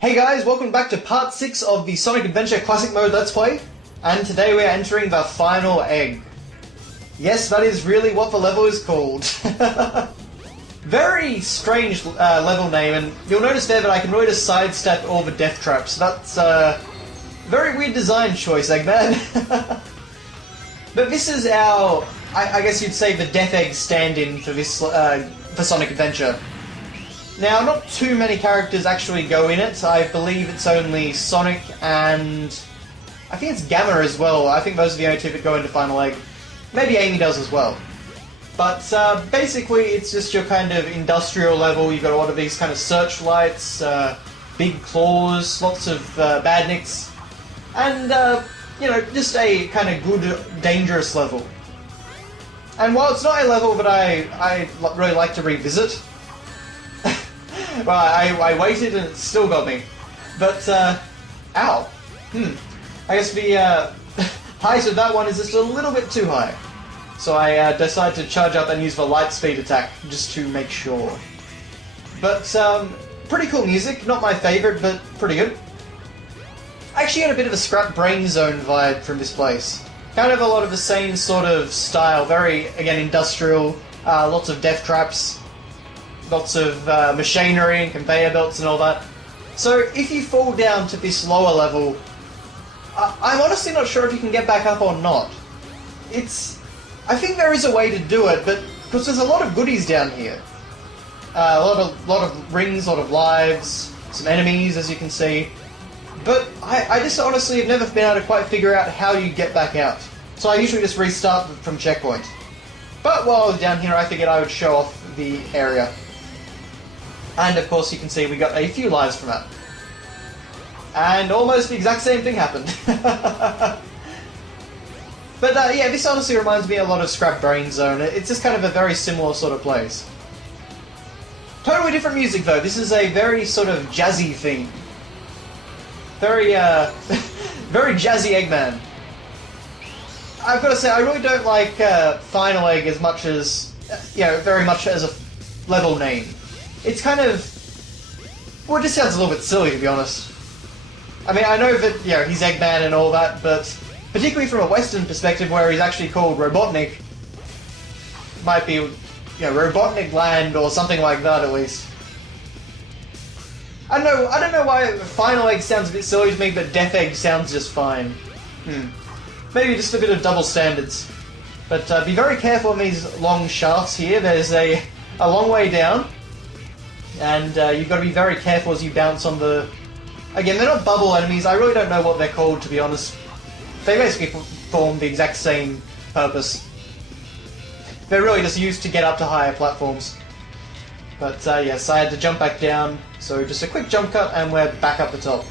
Hey guys, welcome back to part 6 of the Sonic Adventure Classic Mode Let's Play, and today we are entering the final egg. Yes, that is really what the level is called. Very strange level name, and you'll notice there that I can really just sidestep all the death traps. That's a very weird design choice, Eggman. But this is our, I guess you'd say, the Death Egg stand-in for this, for Sonic Adventure. Now, not too many characters actually go in it. I believe it's only Sonic and I think it's Gamma as well. I think those are the only two that go into Final Egg. Maybe Amy does as well. But basically, it's just your kind of industrial level. You've got a lot of these kind of searchlights, big claws, lots of badniks, and you know, just a kind of good, dangerous level. And while it's not a level that I really like to revisit. Well, I waited and it still got me. But, ow. I guess the height of that one is just a little bit too high. So I decided to charge up and use the light speed attack, just to make sure. But, pretty cool music. Not my favourite, but pretty good. I actually had a bit of a Scrap Brain Zone vibe from this place. Kind of a lot of the same sort of style. Very, again, industrial. Lots of death traps. Lots of machinery and conveyor belts and all that. So if you fall down to this lower level, I'm honestly not sure if you can get back up or not. I think there is a way to do it, but because there's a lot of goodies down here. A lot of rings, a lot of lives, some enemies, as you can see. But I just honestly have never been able to quite figure out how you get back out. So I usually just restart from checkpoint. But while I was down here, I figured I would show off the area. And of course you can see we got a few lives from that. And almost the exact same thing happened. But yeah, this honestly reminds me a lot of Scrap Brain Zone. It's just kind of a very similar sort of place. Totally different music though. This is a very sort of jazzy theme. Very, very jazzy Eggman. I've got to say, I really don't like Final Egg as much as, you know, very much as a level name. It's kind of... well, it just sounds a little bit silly, to be honest. I mean, I know that, you know, he's Eggman and all that, but particularly from a Western perspective where he's actually called Robotnik, might be, you know, Robotnik Land or something like that, at least. I don't know why Final Egg sounds a bit silly to me, but Death Egg sounds just fine. Maybe just a bit of double standards. But be very careful on these long shafts here. There's a long way down. And you've got to be very careful as you bounce on the... Again, they're not bubble enemies. I really don't know what they're called, to be honest. They basically perform the exact same purpose. They're really just used to get up to higher platforms. But yes, I had to jump back down. So just a quick jump cut and we're back up the top.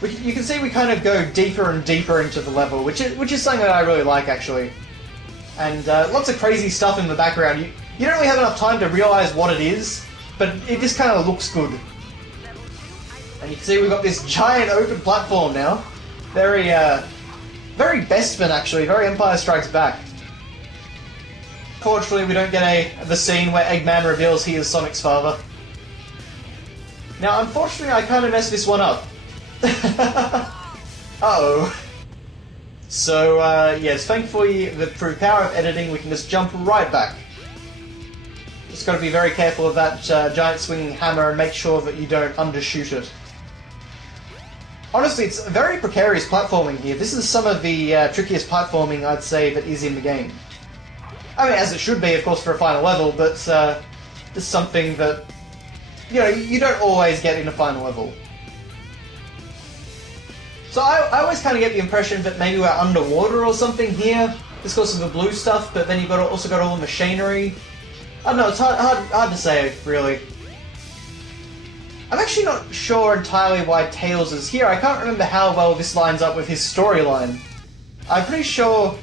You can see we kind of go deeper and deeper into the level, which is something that I really like, actually. And lots of crazy stuff in the background. You don't really have enough time to realise what it is, but it just kind of looks good. And you can see we've got this giant open platform now. Very, very Bestman actually, very Empire Strikes Back. Fortunately, we don't get the scene where Eggman reveals he is Sonic's father. Now, unfortunately, I kind of messed this one up. Uh-oh. So, yes, thankfully, through power of editing, we can just jump right back. Just got to be very careful of that giant swinging hammer and make sure that you don't undershoot it. Honestly, it's very precarious platforming here. This is some of the trickiest platforming, I'd say, that is in the game. I mean, as it should be, of course, for a final level, but just something that, you know, you don't always get in a final level. So I always kind of get the impression that maybe we're underwater or something here, just because of the blue stuff, but then you've also got all the machinery. I don't know, it's hard to say, really. I'm actually not sure entirely why Tails is here. I can't remember how well this lines up with his storyline. I'm pretty sure...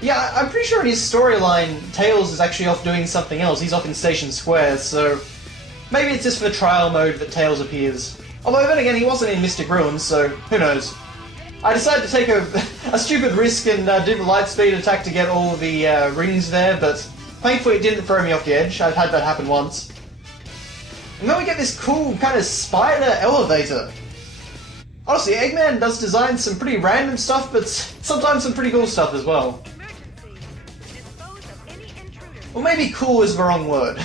yeah, I'm pretty sure in his storyline, Tails is actually off doing something else. He's off in Station Square, so... maybe it's just for the trial mode that Tails appears. Although, then again, he wasn't in Mystic Ruins, so who knows. I decided to take a stupid risk and do the light speed attack to get all the rings there, but thankfully it didn't throw me off the edge. I've had that happen once. And then we get this cool kind of spider elevator. Honestly, Eggman does design some pretty random stuff, but sometimes some pretty cool stuff as well. Or maybe cool is the wrong word.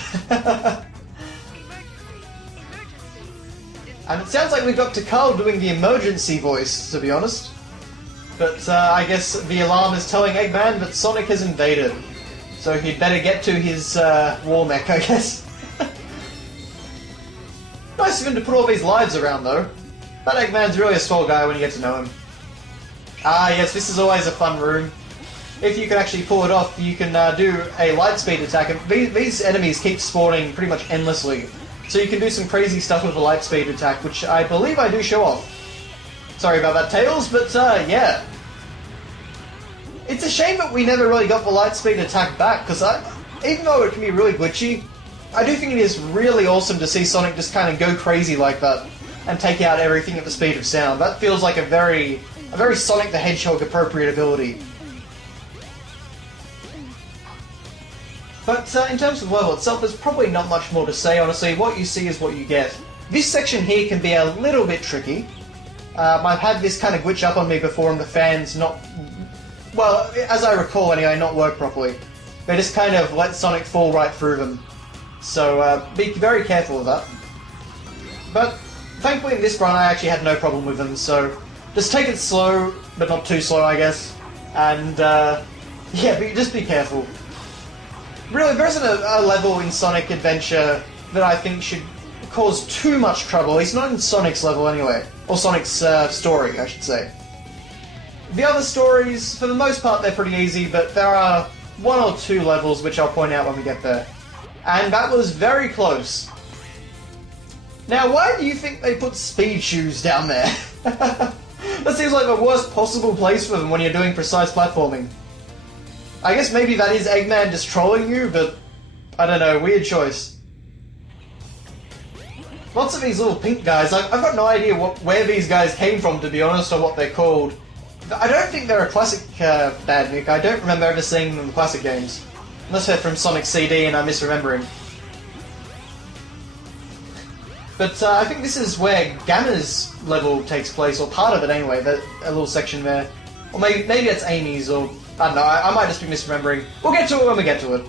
And it sounds like we've got Takal doing the emergency voice, to be honest. But I guess the alarm is telling Eggman that Sonic has invaded. So he'd better get to his war mech, I guess. Nice of him to put all these lives around, though. But Eggman's really a swell guy when you get to know him. Ah, yes, this is always a fun room. If you can actually pull it off, you can do a light speed attack. And these enemies keep spawning pretty much endlessly. So you can do some crazy stuff with a light speed attack, which I believe I do show off. Sorry about that, Tails, but yeah. It's a shame that we never really got the light speed attack back, because even though it can be really glitchy, I do think it is really awesome to see Sonic just kind of go crazy like that and take out everything at the speed of sound. That feels like a very Sonic the Hedgehog appropriate ability. But in terms of the level itself, there's probably not much more to say, honestly. What you see is what you get. This section here can be a little bit tricky. I've had this kind of glitch up on me before and the fans not... Well, as I recall anyway, not work properly. They just kind of let Sonic fall right through them. So be very careful of that. But thankfully in this run I actually had no problem with them, so just take it slow, but not too slow I guess. And yeah, but just be careful. Really, there isn't a level in Sonic Adventure that I think should cause too much trouble. It's not in Sonic's level anyway. Or Sonic's story, I should say. The other stories, for the most part, they're pretty easy, but there are one or two levels which I'll point out when we get there. And that was very close. Now, why do you think they put speed shoes down there? That seems like the worst possible place for them when you're doing precise platforming. I guess maybe that is Eggman just trolling you, but I don't know, weird choice. Lots of these little pink guys, I've got no idea where these guys came from, to be honest, or what they're called. I don't think they're a classic bad Nick. I don't remember ever seeing them in the classic games. Unless they're from Sonic CD and I'm misremembering. But I think this is where Gamma's level takes place, or part of it anyway, a little section there. Or maybe it's Amy's, or... I don't know, I might just be misremembering. We'll get to it when we get to it.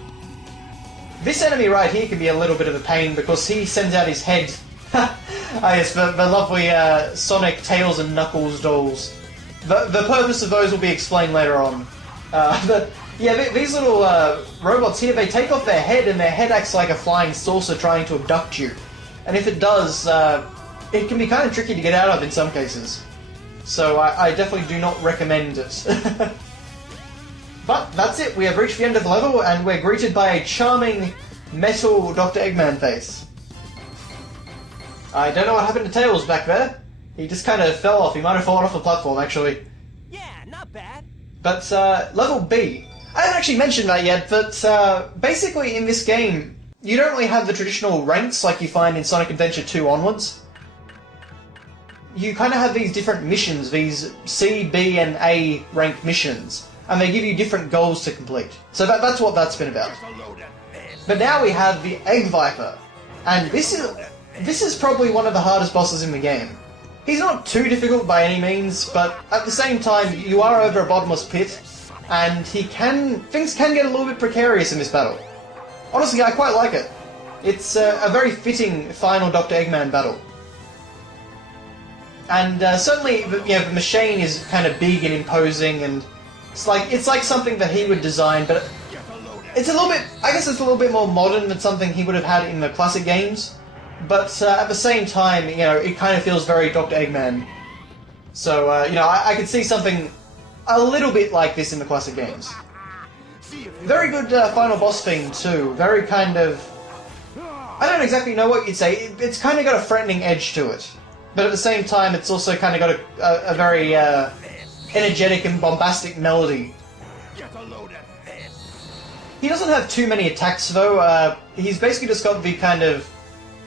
This enemy right here can be a little bit of a pain because he sends out his head. Ah yes, the lovely Sonic, Tails and Knuckles dolls. The purpose of those will be explained later on. But yeah, these little robots here, they take off their head and their head acts like a flying saucer trying to abduct you. And if it does, it can be kind of tricky to get out of in some cases. So I definitely do not recommend it. But that's it, we have reached the end of the level and we're greeted by a charming metal Dr. Eggman face. I don't know what happened to Tails back there. He just kind of fell off. He might have fallen off the platform, actually. Yeah, not bad. But level B. I haven't actually mentioned that yet, but basically in this game, you don't really have the traditional ranks like you find in Sonic Adventure 2 onwards. You kind of have these different missions, these C, B, and A rank missions. And they give you different goals to complete. So that's what that's been about. But now we have the Egg Viper. And this is probably one of the hardest bosses in the game. He's not too difficult by any means, but at the same time, you are over a bottomless pit, and things can get a little bit precarious in this battle. Honestly, I quite like it. It's a very fitting final Dr. Eggman battle. And certainly, the machine is kind of big and imposing, and it's like something that he would design, but it's a little bit, I guess it's a little bit more modern than something he would have had in the classic games. But at the same time, it kind of feels very Dr. Eggman. So, I could see something a little bit like this in the classic games. Very good final boss theme too. Very kind of... I don't exactly know what you'd say. It's kind of got a threatening edge to it. But at the same time, it's also kind of got a very energetic and bombastic melody. He doesn't have too many attacks though. He's basically just got the kind of...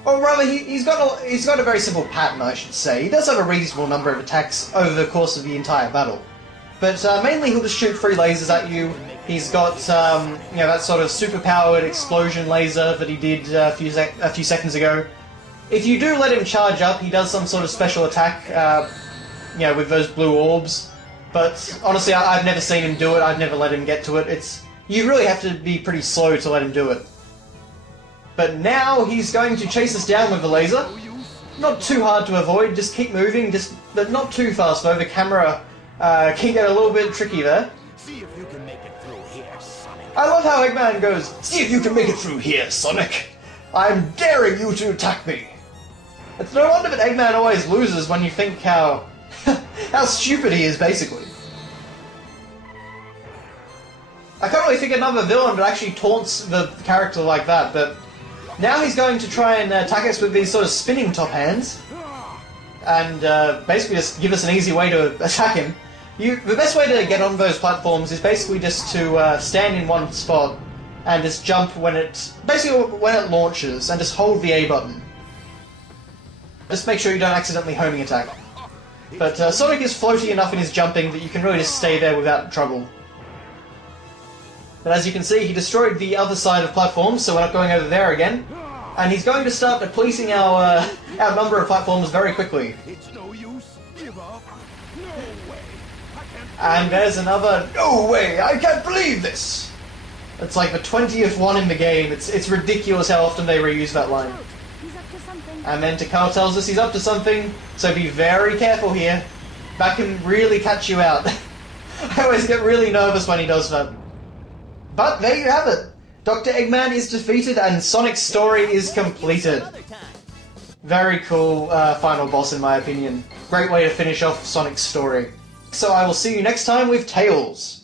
Or rather, he's got a very simple pattern, I should say. He does have a reasonable number of attacks over the course of the entire battle. But mainly he'll just shoot 3 lasers at you. He's got, that sort of super-powered explosion laser that he did a few seconds ago. If you do let him charge up, he does some sort of special attack, you know, with those blue orbs. But honestly, I've never seen him do it. I've never let him get to it. You really have to be pretty slow to let him do it. But now he's going to chase us down with the laser. Not too hard to avoid, just keep moving, but not too fast though. The camera can get a little bit tricky there. See if you can make it through here, Sonic. I love how Eggman goes, "See if you can make it through here, Sonic! I'm daring you to attack me!" It's no wonder that Eggman always loses when you think how stupid he is, basically. I can't really think of another villain that actually taunts the character like that, but now he's going to try and attack us with these sort of spinning top hands, and basically just give us an easy way to attack him. The best way to get on those platforms is basically just to stand in one spot and just jump when it launches, and just hold the A button. Just make sure you don't accidentally homing attack. But Sonic is floaty enough in his jumping that you can really just stay there without trouble. But as you can see, he destroyed the other side of platforms, so we're not going over there again. And he's going to start depleting our number of platforms very quickly. It's no use. Give up. No way. And there's another, "No way, I can't believe this!" It's like the 20th one in the game. It's ridiculous how often they reuse that line. He's up to something. And then Takao tells us he's up to something, so be very careful here. That can really catch you out. I always get really nervous when he does that. But there you have it. Dr. Eggman is defeated and Sonic's story is completed. Very cool final boss in my opinion. Great way to finish off Sonic's story. So I will see you next time with Tails.